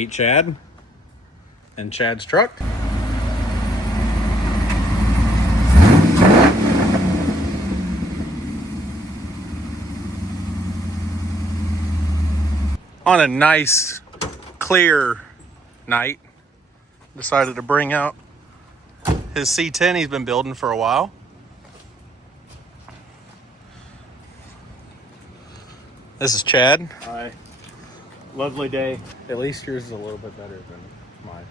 Meet Chad and Chad's truck. On a nice, clear night, decided to bring out his C10 he's been building for a while. This is Chad. Hi. Lovely day. At least yours is a little bit better than mine.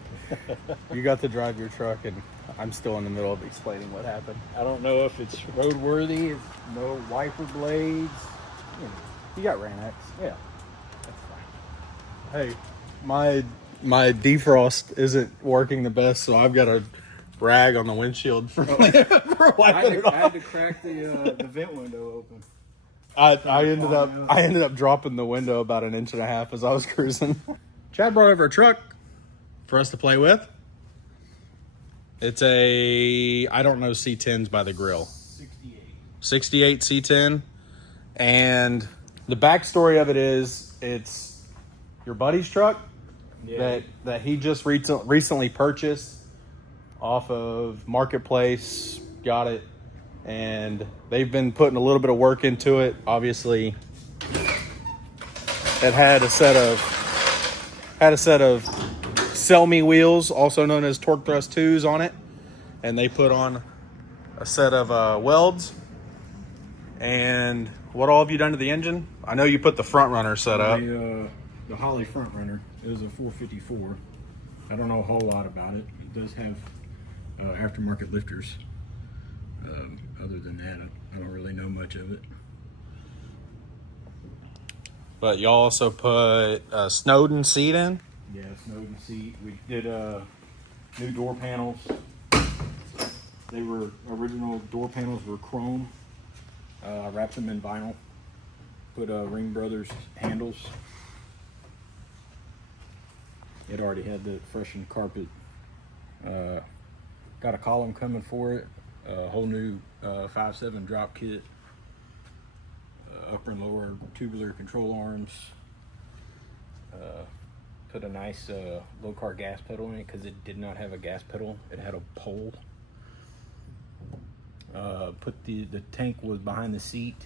You got to drive your truck, and I'm still in the middle of explaining what happened. I don't know if it's roadworthy. It's no wiper blades. You got Ranex. Yeah, that's fine. Hey, my defrost isn't working the best, so I've got a rag on the windshield for wiping it off. I had to crack the vent window open. I ended up dropping the window about 1.5 inches as I was cruising. Chad brought over a truck for us to play with. It's a, I don't know C10s by the grill. 68 C10. And the backstory of it is, it's your buddy's truck that he just recently purchased off of Marketplace. Got it. And they've been putting a little bit of work into it. Obviously, it had a set of Sell Me wheels, also known as Torque Thrust 2s, on it, and they put on a set of welds. And what all have you done to the engine? I know you put the front runner set up. The Holley front runner. It was a 454. I don't know a whole lot about it. It does have aftermarket lifters. Other than that, I don't really know much of it. But y'all also put a Snowden seat in? Yeah, Snowden seat. We did new door panels. They were, original door panels were chrome. I wrapped them in vinyl. Put Ring Brothers handles. It already had the freshened carpet. Got a column coming for it. A whole new 5.7 drop kit, upper and lower tubular control arms. Put a nice low-car gas pedal in it because it did not have a gas pedal. It had a pole. Put the tank was behind the seat.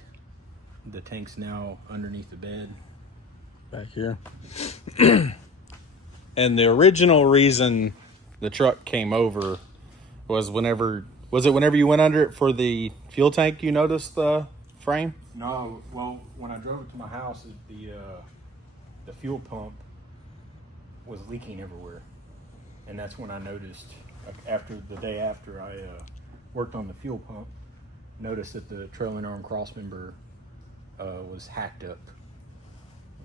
The tank's now underneath the bed. Back here. And the original reason the truck came over was whenever you went under it for the fuel tank, you noticed the frame? No, well, when I drove it to my house, the fuel pump was leaking everywhere. And that's when I noticed, the day after I worked on the fuel pump, noticed that the trailing arm crossmember was hacked up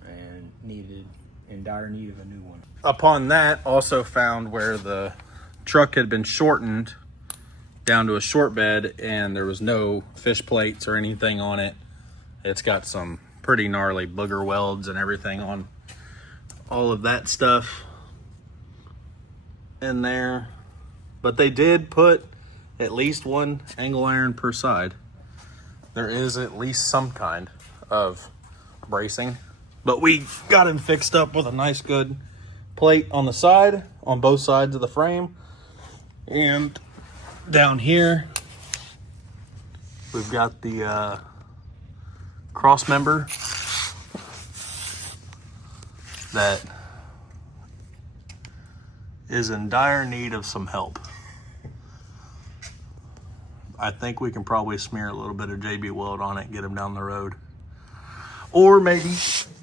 and in dire need of a new one. Upon that, also found where the truck had been shortened down to a short bed, and there was no fish plates or anything on it. It's got some pretty gnarly booger welds and everything on all of that stuff in there. But they did put at least one angle iron per side. There is at least some kind of bracing. But we got him fixed up with a nice good plate on the side, on both sides of the frame. And down here, we've got the cross member that is in dire need of some help. I think we can probably smear a little bit of JB Weld on it and get him down the road. Or maybe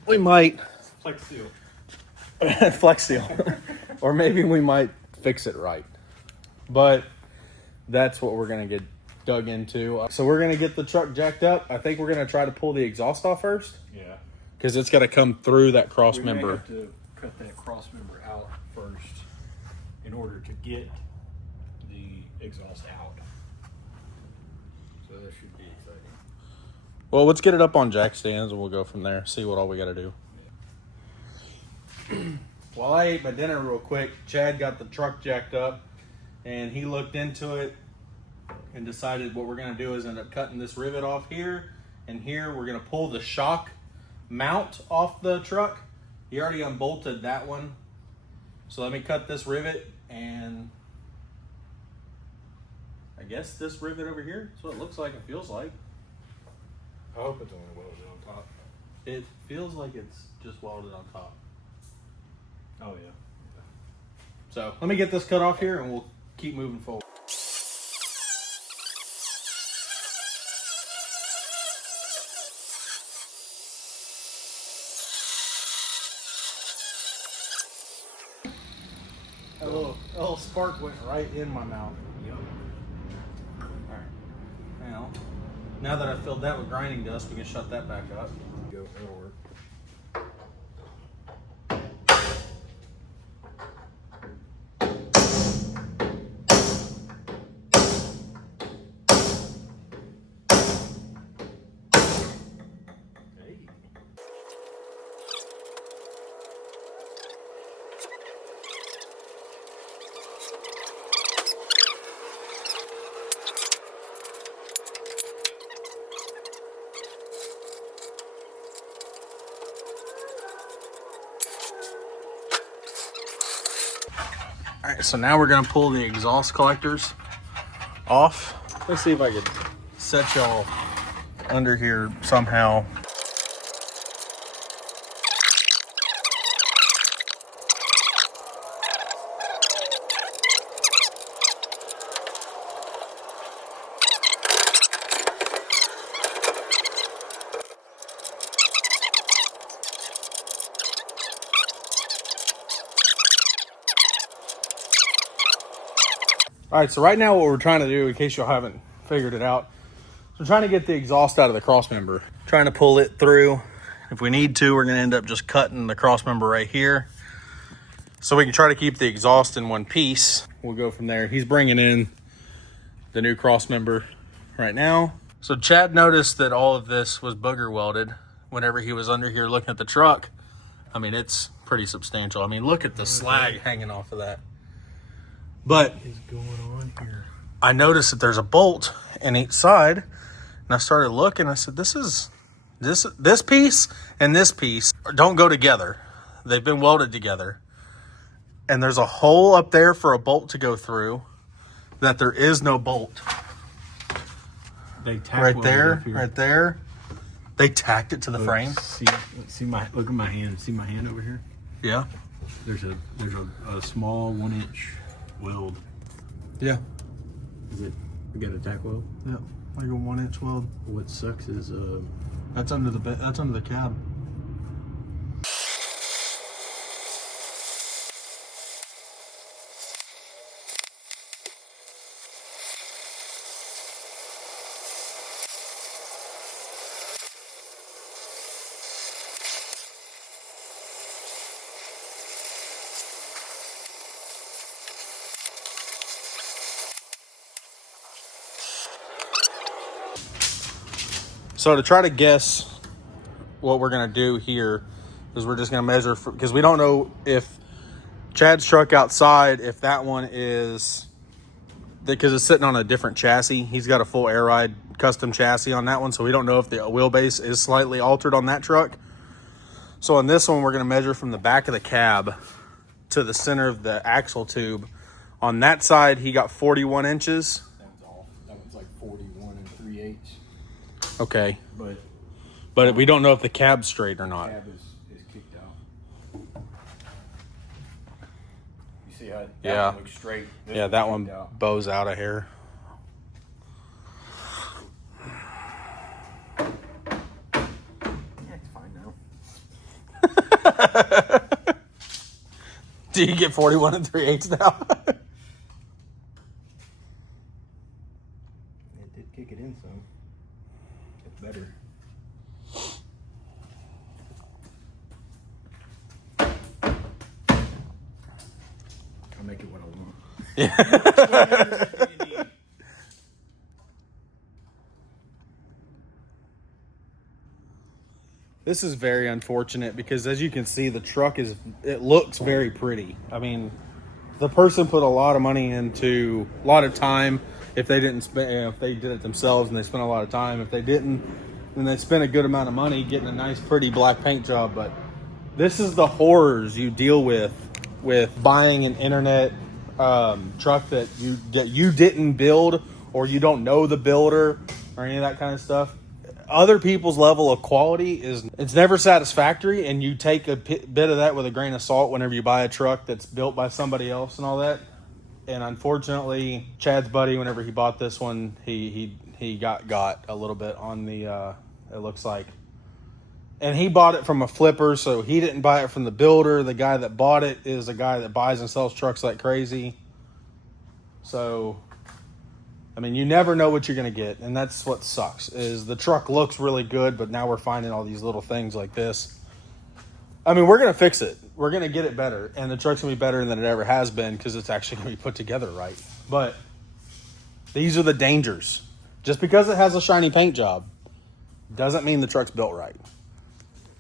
we might Flex seal. Flex seal. Or maybe we might fix it right. But that's what we're going to get dug into. So we're going to get the truck jacked up. I think we're going to try to pull the exhaust off first. Yeah. Because it's got to come through that cross We member. may have to cut that cross member out first in order to get the exhaust out. So that should be exciting. Well, let's get it up on jack stands and we'll go from there. See what all we got to do. While I ate my dinner real quick, Chad got the truck jacked up and he looked into it and decided what we're going to do is end up cutting this rivet off here and here. We're going to pull the shock mount off the truck. He already unbolted that one So let me cut this rivet, and I guess this rivet over here. That's what it looks like. It feels like. I hope it's only welded on top. It feels like it's just welded on top. Oh yeah. So let me get this cut off here, and we'll keep moving forward. A little spark went right in my mouth. Yep. Alright. Now that I've filled that with grinding dust, we can shut that back up. Go. That'll work. All right, so now we're gonna pull the exhaust collectors off. Let's see if I could set y'all under here somehow. All right, so right now what we're trying to do, in case y'all haven't figured it out, so we're trying to get the exhaust out of the cross member. Trying to pull it through. If we need to, we're gonna end up just cutting the cross member right here. So we can try to keep the exhaust in one piece. We'll go from there. He's bringing in the new cross member right now. So Chad noticed that all of this was booger welded whenever he was under here looking at the truck. I mean, it's pretty substantial. I mean, look at the slag hanging off of that. But What is going on here? I noticed that there's a bolt in each side, and I started looking. I said, this piece and this piece don't go together. They've been welded together. And there's a hole up there for a bolt to go through that there is no bolt. They tack Right welded there, up here. right there. They tacked it to the frame. See my look at my hand. See my hand over here? Yeah. There's a small 1-inch weld. Yeah. Is it? We got a tack weld. Yeah. Like a 1-inch weld. What sucks is That's under the cab. So to try to guess what we're gonna do here is we're just gonna measure because we don't know if Chad's truck outside, if that one is, because it's sitting on a different chassis. He's got a full air ride custom chassis on that one, so we don't know if the wheelbase is slightly altered on that truck. So on this one, we're gonna measure from the back of the cab to the center of the axle tube. On that side, he got 41 inches. that one's off. That one's like 41 3/8. Okay. But We don't know if the cab's straight or not. cab is kicked out. You see how that Yeah. one looks straight? This Yeah, one's that kicked one out. bows out of here. Yeah, it's fine now. Do you get 41 3/8 now? It did kick it in some. It's better. I'll make it what I want. This is very unfortunate because, as you can see, the truck it looks very pretty. I mean, the person put a lot of money into a lot of time. If they didn't spend, if they did it themselves and they spent a lot of time, if they didn't, then they spent a good amount of money getting a nice, pretty black paint job. But this is the horrors you deal with with buying an internet truck that you didn't build, or you don't know the builder or any of that kind of stuff. Other people's level of quality it's never satisfactory, and you take a bit of that with a grain of salt whenever you buy a truck that's built by somebody else and all that. And unfortunately, Chad's buddy, whenever he bought this one, he got a little bit on the it looks like. And he bought it from a flipper, so he didn't buy it from the builder. The guy that bought it is a guy that buys and sells trucks like crazy. So, I mean, you never know what you're going to get. And that's what sucks, is the truck looks really good, but now we're finding all these little things like this. I mean, we're going to fix it. We're going to get it better. And the truck's going to be better than it ever has been, because it's actually going to be put together right. But these are the dangers. Just because it has a shiny paint job doesn't mean the truck's built right.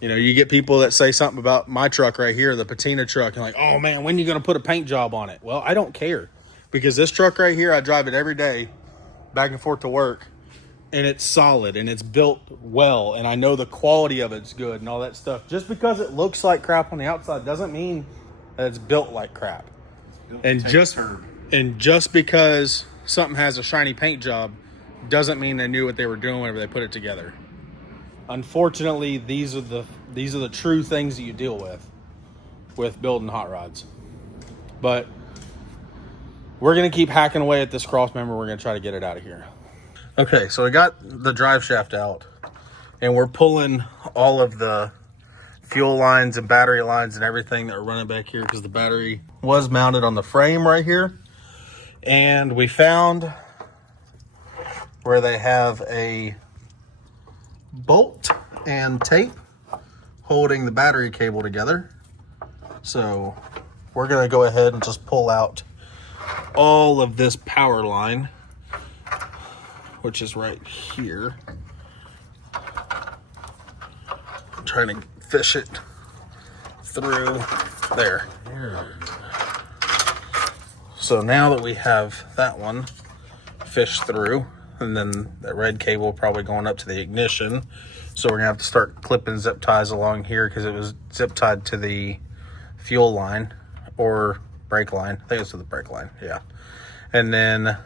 You know, you get people that say something about my truck right here, the patina truck, and like, oh man, when are you going to put a paint job on it? Well, I don't care, because this truck right here, I drive it every day back and forth to work, and it's solid and it's built well, and I know the quality of it's good and all that stuff. Just because it looks like crap on the outside doesn't mean that it's built like crap. And just because something has a shiny paint job doesn't mean they knew what they were doing whenever they put it together. Unfortunately, these are the true things that you deal with building hot rods. But we're going to keep hacking away at this cross member. We're going to try to get it out of here. Okay, so we got the drive shaft out, and we're pulling all of the fuel lines and battery lines and everything that are running back here, because the battery was mounted on the frame right here. And we found where they have a bolt and tape holding the battery cable together. So we're going to go ahead and just pull out all of this power line, which is right here. I'm trying to fish it through there. So now that we have that one fished through, and then the red cable probably going up to the ignition, so we're gonna have to start clipping zip ties along here, because it was zip tied to the fuel line or brake line. I think it's to the brake line, yeah. And then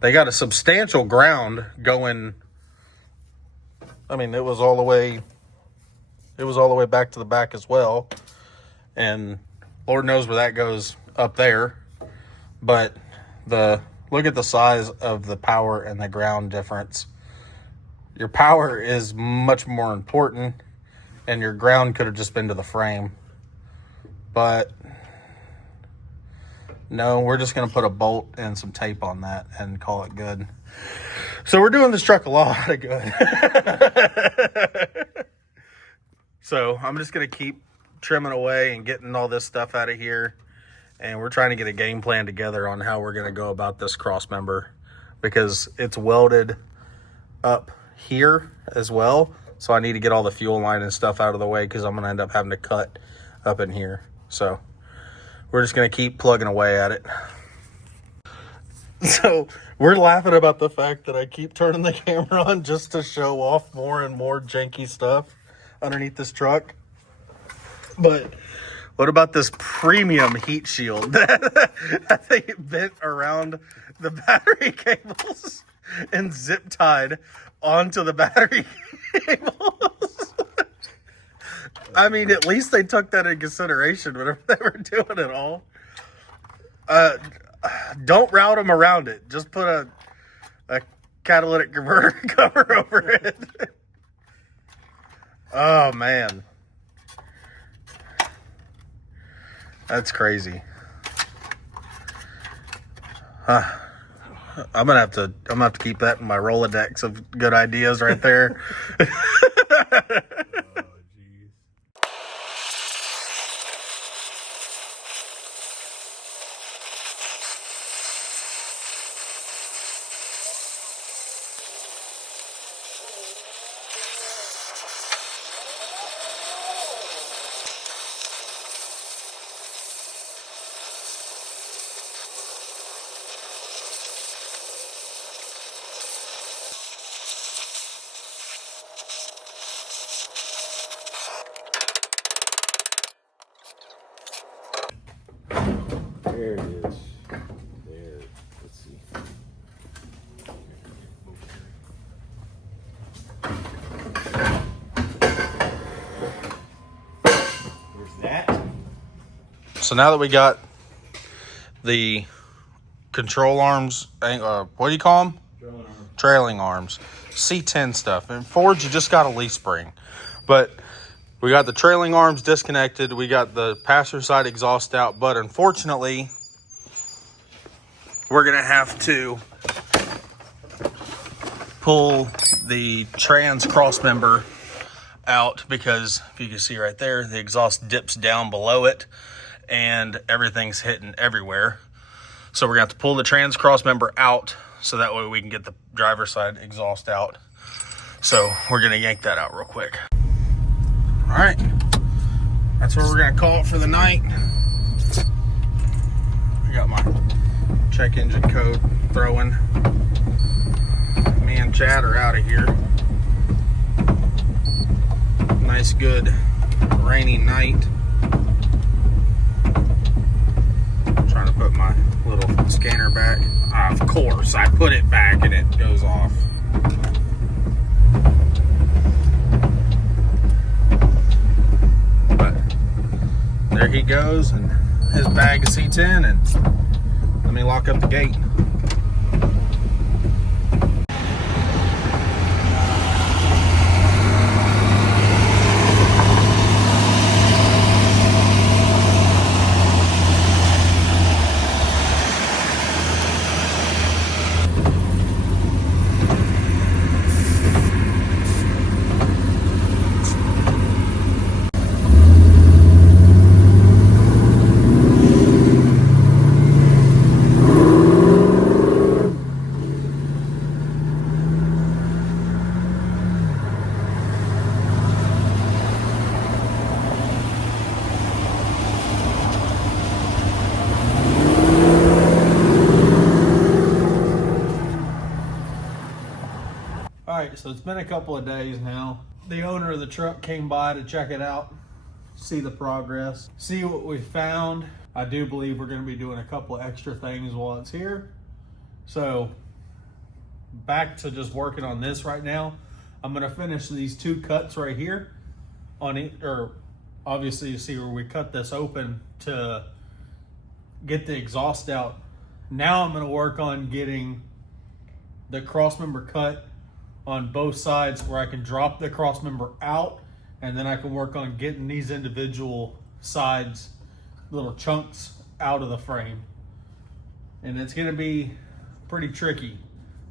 they got a substantial ground going. I mean, it was all the way back to the back as well, and Lord knows where that goes up there. But look at the size of the power and the ground difference. Your power is much more important, and your ground could have just been to the frame. But no, we're just going to put a bolt and some tape on that and call it good. So we're doing this truck a lot of good. So I'm just going to keep trimming away and getting all this stuff out of here. And we're trying to get a game plan together on how we're going to go about this cross member, because it's welded up here as well. So I need to get all the fuel line and stuff out of the way, because I'm going to end up having to cut up in here. So we're just going to keep plugging away at it. So we're laughing about the fact that I keep turning the camera on just to show off more and more janky stuff underneath this truck. But what about this premium heat shield that they bent around the battery cables and zip tied onto the battery cables? I mean, at least they took that into consideration whenever they were doing it all. Don't route them around it. Just put a catalytic converter cover over it. Oh, man. That's crazy. I'm gonna have to keep that in my Rolodex of good ideas right there. So now that we got the control arms, what do you call them? Trailing arms. C10 stuff. And Fords, you just got a leaf spring. But we got the trailing arms disconnected. We got the passenger side exhaust out. But unfortunately, we're going to have to pull the trans cross member out because if you can see right there, the exhaust dips down below it and everything's hitting everywhere. So we're gonna have to pull the trans cross member out so that way we can get the driver's side exhaust out. So we're gonna yank that out real quick. All right, that's where we're gonna call it for the night. I got my check engine code throwing. Me and Chad are out of here. Nice, good, rainy night. Trying to put my little scanner back. Of course, I put it back and it goes off. But there he goes, and his bag of C10, and let me lock up the gate. Alright, so it's been a couple of days now. The owner of the truck came by to check it out, see the progress, see what we found. I do believe we're going to be doing a couple of extra things while it's here. So, back to just working on this right now. I'm going to finish these two cuts right here on it, or obviously you see where we cut this open to get the exhaust out. Now I'm going to work on getting the cross member cut on both sides where I can drop the cross member out, and then I can work on getting these individual sides, little chunks out of the frame. And it's gonna be pretty tricky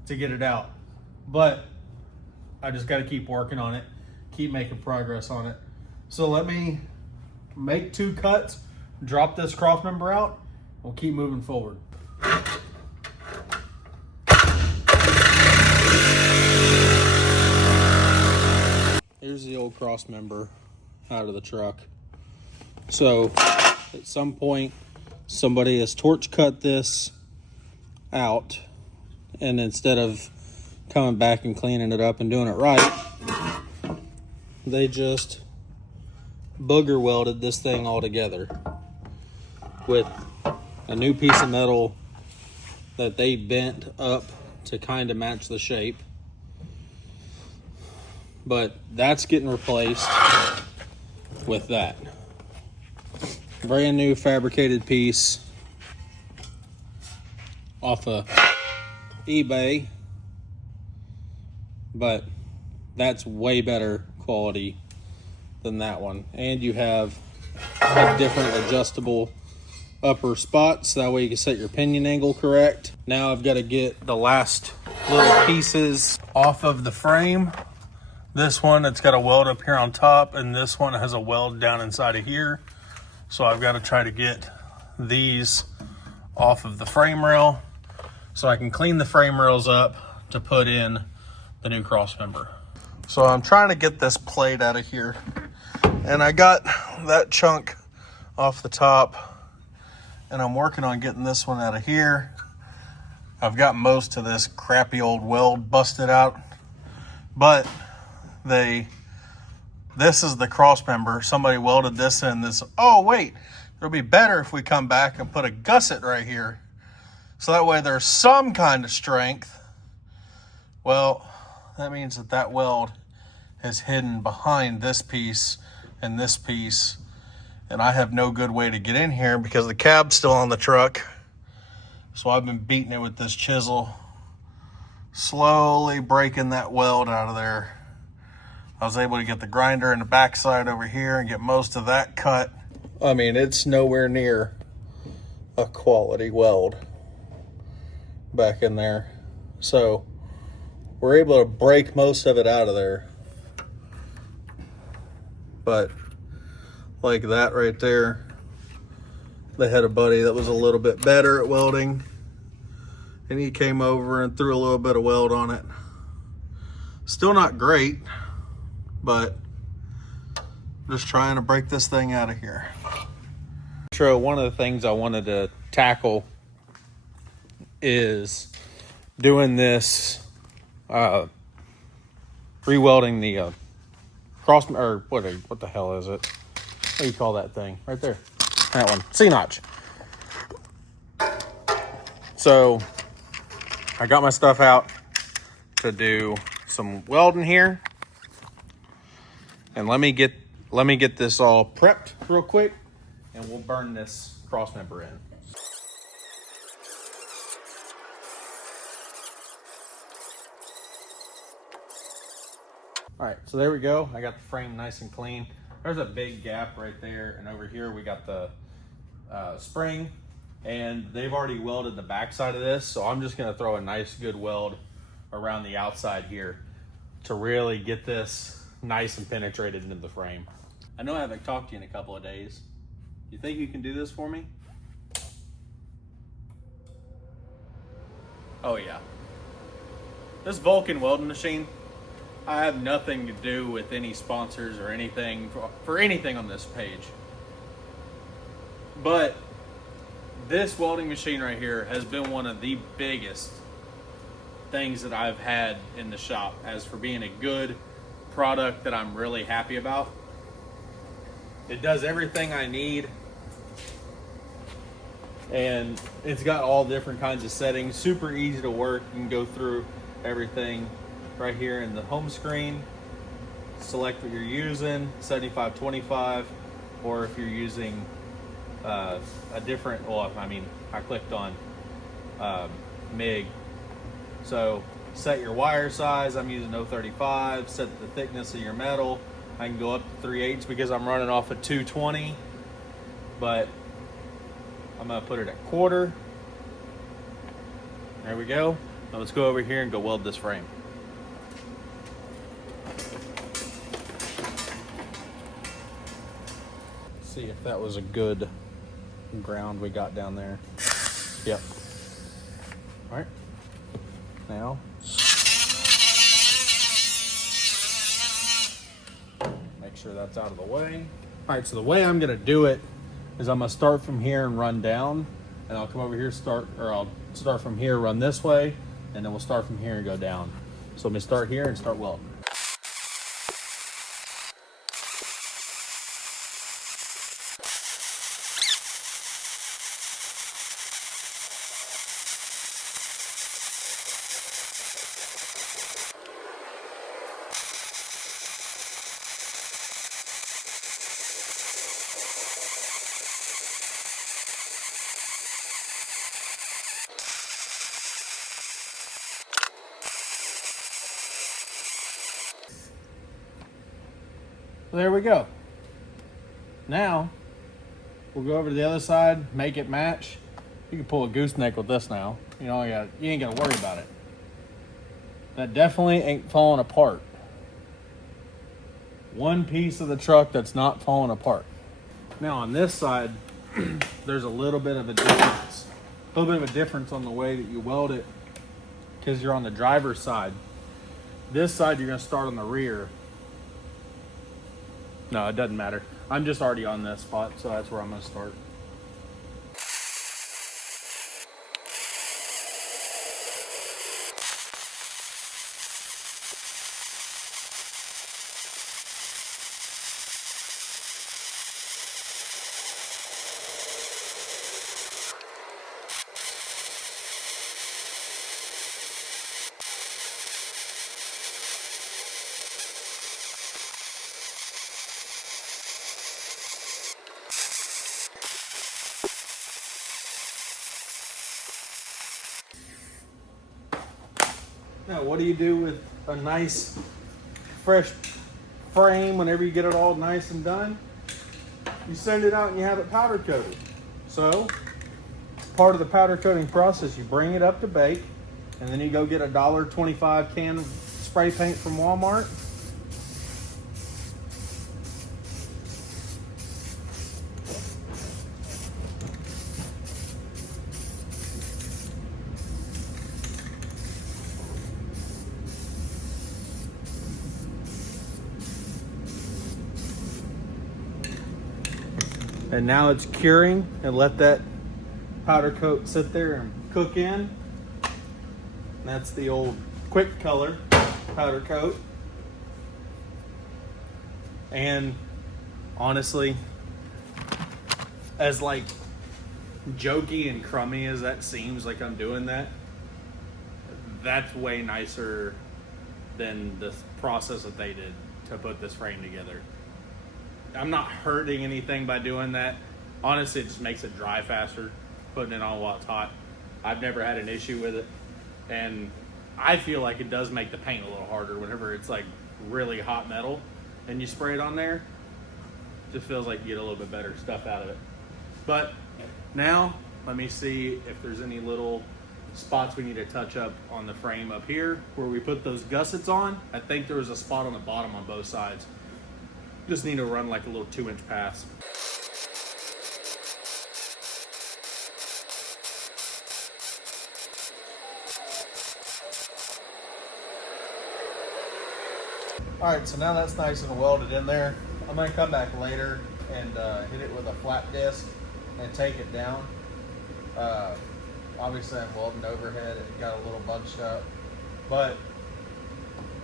to get it out, but I just gotta keep working on it, keep making progress on it. So let me make two cuts, drop this cross member out, we'll keep moving forward. Here's the old cross member out of the truck. So at some point somebody has torch cut this out, and instead of coming back and cleaning it up and doing it right, they just booger welded this thing all together with a new piece of metal that they bent up to kind of match the shape. But that's getting replaced with that. Brand new fabricated piece off of eBay. But that's way better quality than that one. And you have a different adjustable upper spots. That way you can set your pinion angle correct. Now I've got to get the last little pieces off of the frame. This one, it's got a weld up here on top, and this one has a weld down inside of here. So I've got to try to get these off of the frame rail so I can clean the frame rails up to put in the new cross member. So I'm trying to get this plate out of here, and I got that chunk off the top, and I'm working on getting this one out of here. I've got most of this crappy old weld busted out, but this is the cross member. Somebody welded this in this. Oh wait, it'll be better if we come back and put a gusset right here, so that way there's some kind of strength. Well, that means that that weld is hidden behind this piece and this piece, And I have no good way to get in here because the cab's still on the truck. So I've been beating it with this chisel, slowly breaking that weld out of there. I was able to get the grinder in the backside over here and get most of that cut. I mean, it's nowhere near a quality weld back in there. So we're able to break most of it out of there. But like that right there, they had a buddy that was a little bit better at welding, and he came over and threw a little bit of weld on it. Still not great, but just trying to break this thing out of here. So one of the things I wanted to tackle is doing this, re-welding the cross, or what the hell is it? What do you call that thing? Right there. That one. C-notch. So I got my stuff out to do some welding here. And let me get this all prepped real quick, and we'll burn this cross member in. All right, so there we go. I got the frame nice and clean. There's a big gap right there, and over here we got the spring, and they've already welded the backside of this, so I'm just gonna throw a nice good weld around the outside here to really get this nice and penetrated into the frame. I know I haven't talked to you in a couple of days. You think you can do this for me? Oh yeah. This Vulcan welding machine, I have nothing to do with any sponsors or anything for anything on this page. But this welding machine right here has been one of the biggest things that I've had in the shop as for being a good product that I'm really happy about. It does everything I need, and it's got all different kinds of settings. Super easy to work. You can go through everything right here in the home screen, select what you're using, 7525, or if you're using a different, well, I mean, I clicked on MIG. So set your wire size. I'm using 035. Set the thickness of your metal. I can go up to 3/8 because I'm running off a 220, but I'm gonna put it at quarter. There we go. Now let's go over here and go weld this frame. See if that was a good ground we got down there. Yep. All right. Now, make sure that's out of the way. All right, so the way I'm gonna do it is I'm gonna start from here and run down, and I'll come over here, I'll start from here, run this way, and then we'll start from here and go down. So I'm gonna start here and start welding. There we go. Now, we'll go over to the other side, make it match. You can pull a gooseneck with this now. You ain't gotta worry about it. That definitely ain't falling apart. One piece of the truck that's not falling apart. Now on this side, there's a little bit of a difference. A little bit of a difference on the way that you weld it, because you're on the driver's side. This side, you're gonna start on the rear. No, it doesn't matter. I'm just already on this spot, so that's where I'm gonna start. Now, what do you do with a nice, fresh frame whenever you get it all nice and done? You send it out and you have it powder coated. So, part of the powder coating process, you bring it up to bake, and then you go get a $1.25 can of spray paint from Walmart. And now it's curing, and let that powder coat sit there and cook in. And that's the old quick color powder coat. And honestly, as like jokey and crummy as that seems, like I'm doing that, that's way nicer than the process that they did to put this frame together. I'm not hurting anything by doing that. Honestly, it just makes it dry faster, putting it on while it's hot. I've never had an issue with it. And I feel like it does make the paint a little harder whenever it's like really hot metal and you spray it on there. It just feels like you get a little bit better stuff out of it. But now, let me see if there's any little spots we need to touch up on the frame up here where we put those gussets on. I think there was a spot on the bottom on both sides. Just need to run like a little 2-inch pass. All right, so now that's nice and welded in there. I'm gonna come back later and hit it with a flat disc and take it down. Obviously I'm welding overhead, it got a little bunched up, but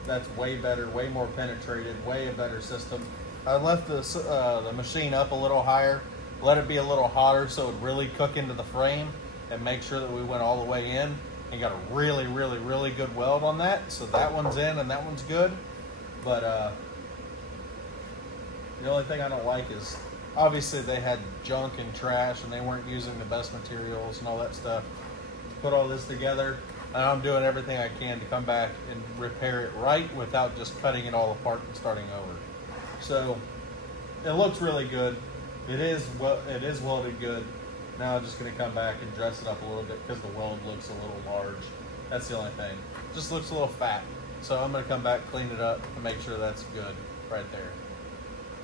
that's way better, way more penetrated, way a better system. I left the machine up a little higher, let it be a little hotter so it would really cook into the frame and make sure that we went all the way in and got a really, really, really good weld on that. So that one's in and that one's good. But the only thing I don't like is obviously they had junk and trash and they weren't using the best materials and all that stuff to put all this together. And I'm doing everything I can to come back and repair it right without just cutting it all apart and starting over. So it looks really good. It is welded good. Now I'm just going to come back and dress it up a little bit because the weld looks a little large. That's the only thing. It just looks a little fat. So I'm going to come back, clean it up, and make sure that's good right there.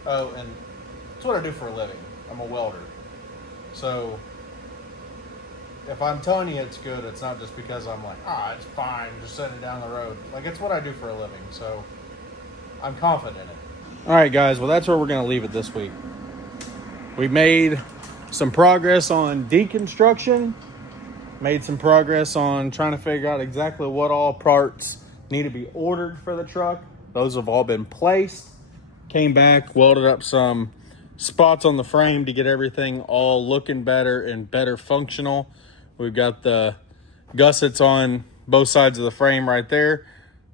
Oh, and it's what I do for a living. I'm a welder. So if I'm telling you it's good, it's not just because I'm like, it's fine, just send it down the road. Like, it's what I do for a living, so I'm confident in it. All right, guys, well, that's where we're going to leave it this week. We made some progress on deconstruction, made some progress on trying to figure out exactly what all parts need to be ordered for the truck. Those have all been placed. Came back, welded up some spots on the frame to get everything all looking better and better functional. We've got the gussets on both sides of the frame right there.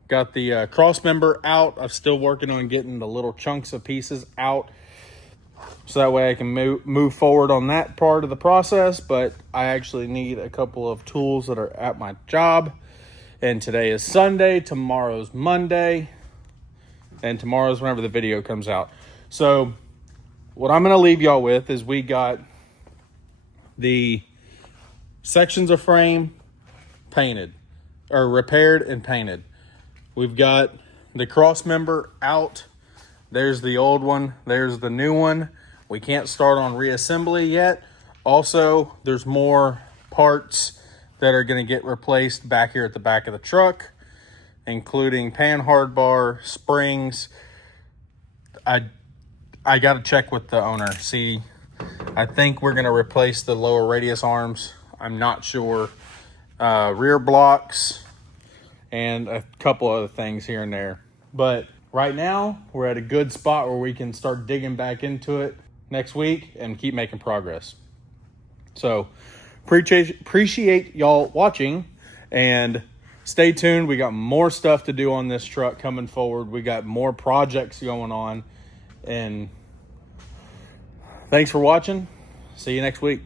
Got the cross member out. I'm still working on getting the little chunks of pieces out so that way I can move forward on that part of the process. But I actually need a couple of tools that are at my job. And today is Sunday, tomorrow's Monday, and tomorrow's whenever the video comes out. So what I'm going to leave y'all with is we got the sections of frame painted or repaired and painted. We've got the cross member out. There's the old one. There's the new one. We can't start on reassembly yet. Also, there's more parts that are going to get replaced back here at the back of the truck, including pan hard bar, springs. I got to check with the owner. See, I think we're going to replace the lower radius arms. I'm not sure. Rear blocks and a couple other things here and there. But right now, we're at a good spot where we can start digging back into it next week and keep making progress. So appreciate y'all watching and stay tuned. We got more stuff to do on this truck coming forward. We got more projects going on. And thanks for watching. See you next week.